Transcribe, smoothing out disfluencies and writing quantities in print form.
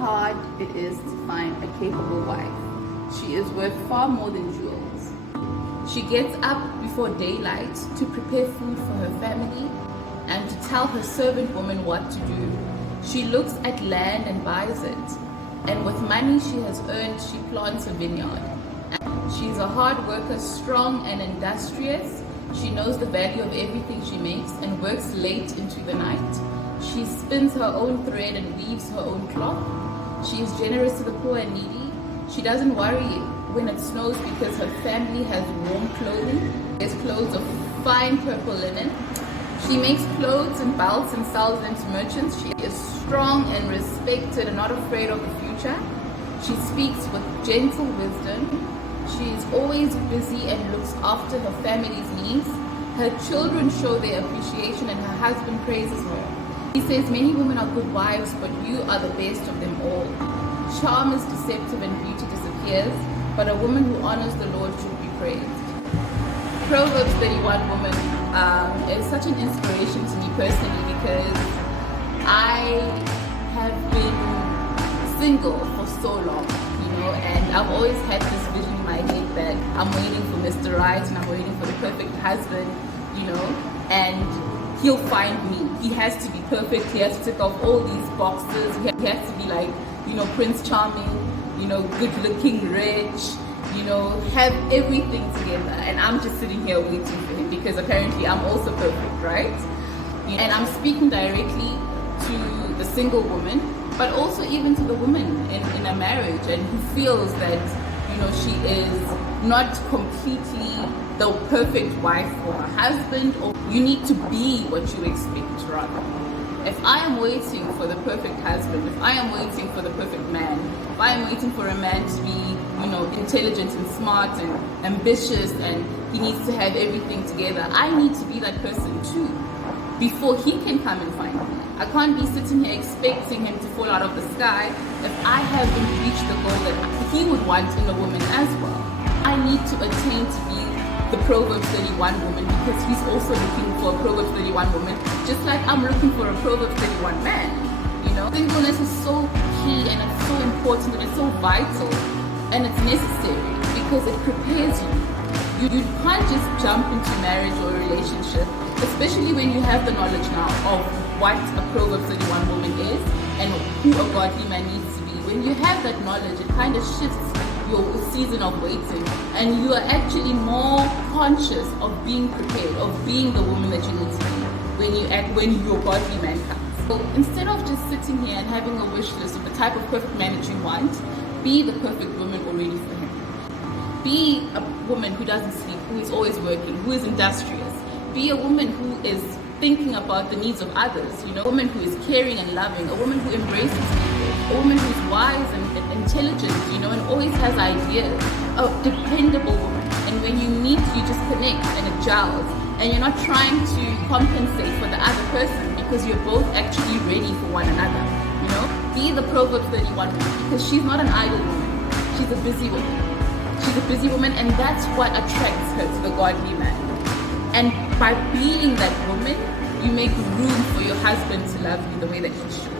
hard it is to find a capable wife. She is worth far more than jewels. She gets up before daylight to prepare food for her family and to tell her servant woman what to do. She looks at land and buys it, and with money she has earned, she plants a vineyard. She's a hard worker, strong and industrious. She knows the value of everything she makes and works late into the night. She spins her own thread and weaves her own cloth. She is generous to the poor and needy. She doesn't worry when it snows because her family has warm clothing. There's clothes of fine purple linen. She makes clothes and belts and sells them to merchants. She is strong and respected and not afraid of the future. She speaks with gentle wisdom. She is always busy and looks after her family's needs. Her children show their appreciation and her husband praises her. He says, many women are good wives, but you are the best of them all. Charm is deceptive and beauty disappears, but a woman who honors the Lord should be praised. Proverbs 31 woman is such an inspiration to me personally because I have been single for so long, and I've always had this vision in my head that I'm waiting for Mr. Right and I'm waiting for the perfect husband, and he'll find me. He has to be perfect. He has to tick off all these boxes. He has to be like, Prince Charming, good looking, rich, have everything together. And I'm just sitting here waiting for him because apparently I'm also perfect, right? And I'm speaking directly to the single woman, but also even to the woman in a marriage and who feels that, she is not completely the perfect wife for her husband, or you need to be what you expect, rather. If I am waiting for the perfect husband, if I am waiting for the perfect man, if I am waiting for a man to be, intelligent and smart and ambitious and he needs to have everything together, I need to be that person too before he can come and find me. I can't be sitting here expecting him to fall out of the sky if I haven't reached the goal that he would want in a woman as well. I need to attain to be the Proverbs 31 woman because he's also looking for a Proverbs 31 woman, just like I'm looking for a Proverbs 31 man. Singleness is so key and it's so important and it's so vital and it's necessary because it prepares you. You can't just jump into marriage or a relationship, especially when you have the knowledge now of what a Proverbs 31 woman is and who a godly man needs to be. When you have that knowledge, it kind of shifts your season of waiting and you are actually more conscious of being prepared, of being the woman that you need to be when your godly man comes. So instead of just sitting here and having a wish list of the type of perfect man that you want, be the perfect woman already for him. Be a woman who doesn't sleep, who is always working, who is industrious. Be a woman who is thinking about the needs of others, a woman who is caring and loving, a woman who embraces people, a woman who's wise and intelligent, and always has ideas. A dependable woman. And when you meet, you just connect and it gels. And you're not trying to compensate for the other person because you're both actually ready for one another, Be the Proverbs 31 woman because she's not an idle woman. She's a busy woman. She's a busy woman, and that's what attracts her to the godly man. And by being that woman, you make room for your husband to love you the way that he should.